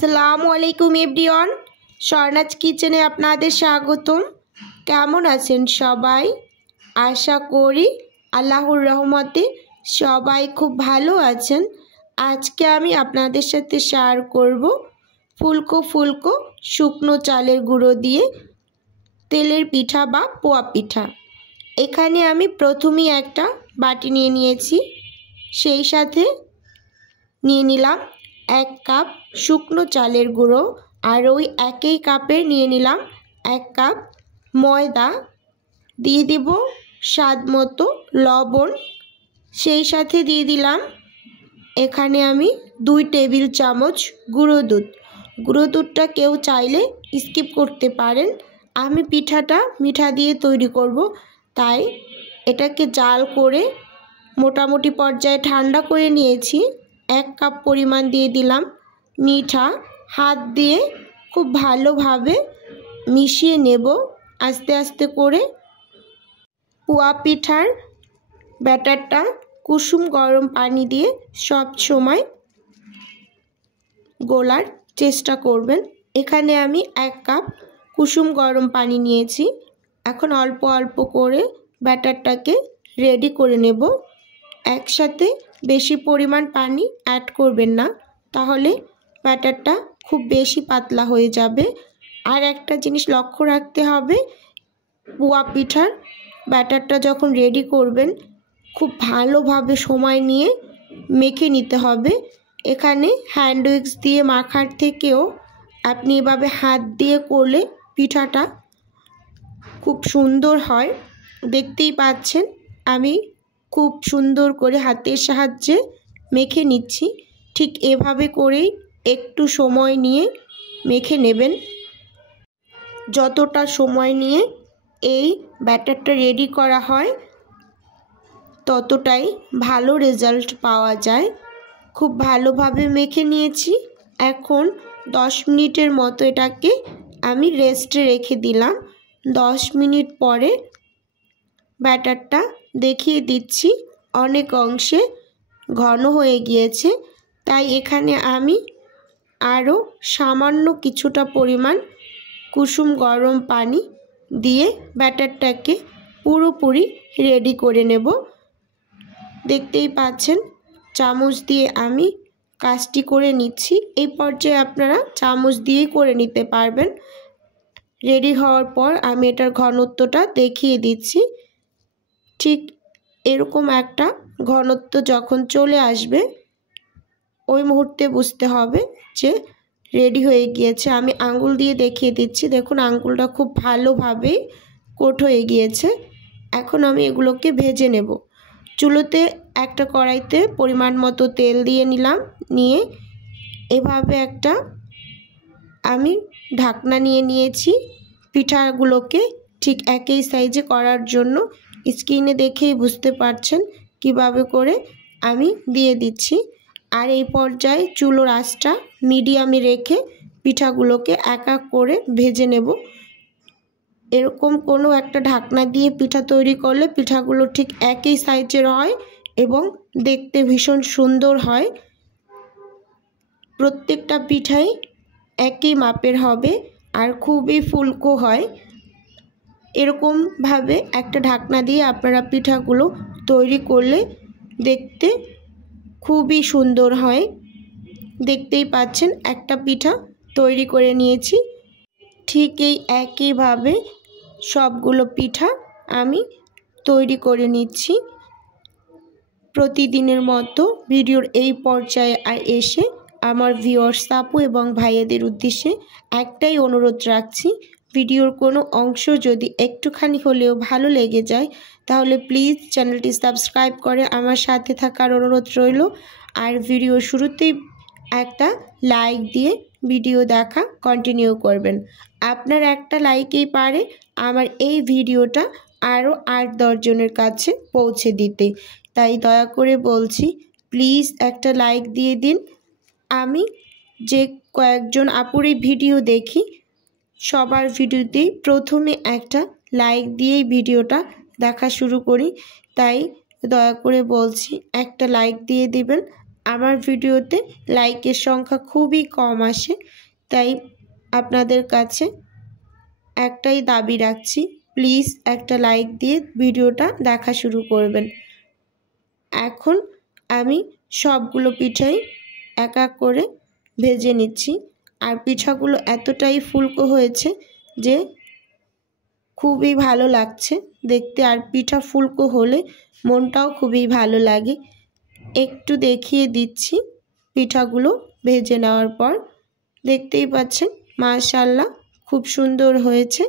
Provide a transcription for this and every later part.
আসসালামু আলাইকুম এভরিওয়ান, স্বর্ণাজ কিচেনে আপনাদের স্বাগতম। কেমন আছেন সবাই? আশা করি আল্লাহর রহমতে সবাই খুব ভালো আছেন। আজকে আমি আপনাদের সাথে শেয়ার করব ফুলকো ফুলকো শুকনো চালের গুঁড়ো দিয়ে তেলের পিঠা বা পোয়া পিঠা। এখানে আমি প্রথমেই একটা বাটি নিয়ে নিয়েছি, সেই সাথে নিয়ে নিলাম 1 কাপ শুকনো চালের গুঁড়ো, আর ওই একই কাপের নিয়ে নিলাম 1 কাপ ময়দা, দিয়ে দিব স্বাদ মতো লবণ, সেই সাথে দিয়ে দিলাম এখানে আমি 2 টেবিল চামচ গুঁড়ো দুধ। গুঁড়ো দুধটা কেউ চাইলে স্কিপ করতে পারেন। আমি পিঠাটা মিঠা দিয়ে তৈরি করব, তাই এটাকে জাল করে মোটামুটি পর্যায়ে ঠান্ডা করে নিয়েছি। 1 কাপ পরিমাণ দিয়ে দিলাম মিঠা। হাত দিয়ে খুব ভালোভাবে মিশিয়ে নেব আস্তে আস্তে করে। পোয়া পিঠার ব্যাটারটা কুসুম গরম পানি দিয়ে সব সময় গোলার চেষ্টা করবেন। এখানে আমি 1 কাপ কুসুম গরম পানি নিয়েছি। এখন অল্প অল্প করে ব্যাটারটাকে রেডি করে নেব। একসাথে বেশি পরিমাণ পানি অ্যাড করবেন না, তাহলে ব্যাটারটা খুব বেশি পাতলা হয়ে যাবে। আর একটা জিনিস লক্ষ্য রাখতে হবে, পোয়া পিঠার ব্যাটারটা যখন রেডি করবেন খুব ভালোভাবে সময় নিয়ে মেখে নিতে হবে। এখানে হ্যান্ড উইক্স দিয়ে মাখার থেকেও আপনি এভাবে হাত দিয়ে করলে পিঠাটা খুব সুন্দর হয়। দেখতেই পাচ্ছেন আমি খুব সুন্দর করে হাতের সাহায্যে মেখে নিচ্ছি। ঠিক এভাবে করেই একটু সময় নিয়ে মেখে নেবেন। যতটা সময় নিয়ে এই ব্যাটারটা রেডি করা হয় ততটাই ভালো রেজাল্ট পাওয়া যায়। খুব ভালোভাবে মেখে নিয়েছি। এখন 10 মিনিটের মতো এটাকে আমি রেস্টে রেখে দিলাম। 10 মিনিট পরে ব্যাটারটা দেখিয়ে দিচ্ছি, অনেক অংশে ঘন হয়ে গিয়েছে। তাই এখানে আমি আরও সামান্য কিছুটা পরিমাণ কুসুম গরম পানি দিয়ে ব্যাটারটাকে পুরোপুরি রেডি করে নেব। দেখতেই পাচ্ছেন চামচ দিয়ে আমি কাজটি করে নিচ্ছি। এই পর্যায়ে আপনারা চামচ দিয়েই করে নিতে পারবেন। রেডি হওয়ার পর আমি এটার ঘনত্বটা দেখিয়ে দিচ্ছি। ঠিক এরকম একটা ঘনত্ব যখন চলে আসবে ওই মুহূর্তে বুঝতে হবে যে রেডি হয়ে গিয়েছে। আমি আঙ্গুল দিয়ে দেখিয়ে দিচ্ছি, দেখুন আঙ্গুলটা খুব ভালোভাবে কোট হয়ে গিয়েছে। এখন আমি এগুলোকে ভেজে নেব। চুলোতে একটা কড়াইতে পরিমাণ মতো তেল দিয়ে নিলাম, নিয়ে এভাবে একটা আমি ঢাকনা নিয়ে নিয়েছি পিঠাগুলোকে ঠিক একই সাইজে করার জন্য। স্ক্রিনে দেখেই বুঝতে পারছেন কিভাবে করে আমি দিয়ে দিচ্ছি। আর এই পর্যায়ে চুলোর আঁচটা মিডিয়ামে রেখে পিঠাগুলোকে এক এক করে ভেজে নেব। এরকম কোনো একটা ঢাকনা দিয়ে পিঠা তৈরি করলে পিঠাগুলো ঠিক একই সাইজের হয় এবং দেখতে ভীষণ সুন্দর হয়। প্রত্যেকটা পিঠাই একই মাপের হবে আর খুবই ফুলকো হয়। এরকমভাবে একটা ঢাকনা দিয়ে আপনারা পিঠাগুলো তৈরি করলে দেখতে খুবই সুন্দর হয়। দেখতেই পাচ্ছেন একটা পিঠা তৈরি করে নিয়েছি। ঠিক এই একইভাবে সবগুলো পিঠা আমি তৈরি করে নিচ্ছি। প্রতিদিনের মতো ভিডিওর এই পর্যায়ে এসে আমার ভিউয়ার্স আপু এবং ভাইয়াদের উদ্দেশ্যে একটাই অনুরোধ রাখছি, ভিডিওর কোনো অংশ যদি একটুখানি হলেও ভালো লেগে যায় তাহলে প্লিজ চ্যানেলটি সাবস্ক্রাইব করে আমার সাথে থাকার অনুরোধ রইল। আর ভিডিও শুরুতেই একটা লাইক দিয়ে ভিডিও দেখা কন্টিনিউ করবেন। আপনার একটা লাইকেই পারে আমার এই ভিডিওটা আরও 8-10 জনের কাছে পৌঁছে দিতে। তাই দয়া করে বলছি, প্লিজ একটা লাইক দিয়ে দিন। আমি যে কয়েকজন আপুরই ভিডিও দেখি সবার ভিডিওতেই প্রথমে একটা লাইক দিয়েই ভিডিওটা দেখা শুরু করি। তাই দয়া করে বলছি একটা লাইক দিয়ে দিবেন। আমার ভিডিওতে লাইকের সংখ্যা খুবই কম আসে, তাই আপনাদের কাছে একটাই দাবি রাখছি, প্লিজ একটা লাইক দিয়ে ভিডিওটা দেখা শুরু করবেন। এখন আমি সবগুলো পিঠাই এক এক করে ভেজে নিচ্ছি। আর পিঠাগুলো এতটাই ফুলকো হয়েছে যে খুবই ভালো লাগছে দেখতে। আর পিঠা ফুলকো হলে মনটাও খুবই ভালো লাগে। একটু দেখিয়ে দিচ্ছি পিঠাগুলো ভেজে নেওয়ার পর। দেখতেই পাচ্ছেন মাশাআল্লাহ খুব সুন্দর হয়েছে।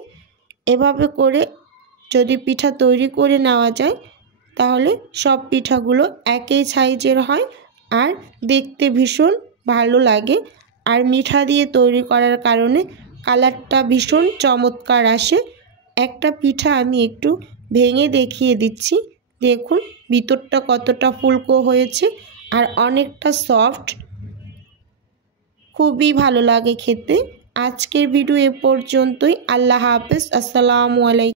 এভাবে করে যদি পিঠা তৈরি করে নেওয়া যায় তাহলে সব পিঠাগুলো একই সাইজের হয় আর দেখতে ভীষণ ভালো লাগে। আর মিঠা দিয়ে তৈরি করার কারণে কালারটা ভীষণ চমৎকার আসে। একটা পিঠা আমি একটু ভেঙে দেখিয়ে দিচ্ছি, দেখুন ভিতরটা কতটা ফুলকো হয়েছে আর অনেকটা সফট, খুবই ভালো লাগে খেতে। আজকের ভিডিও এ পর্যন্তই। আল্লাহ হাফেজ। আসসালামু আলাইকুম।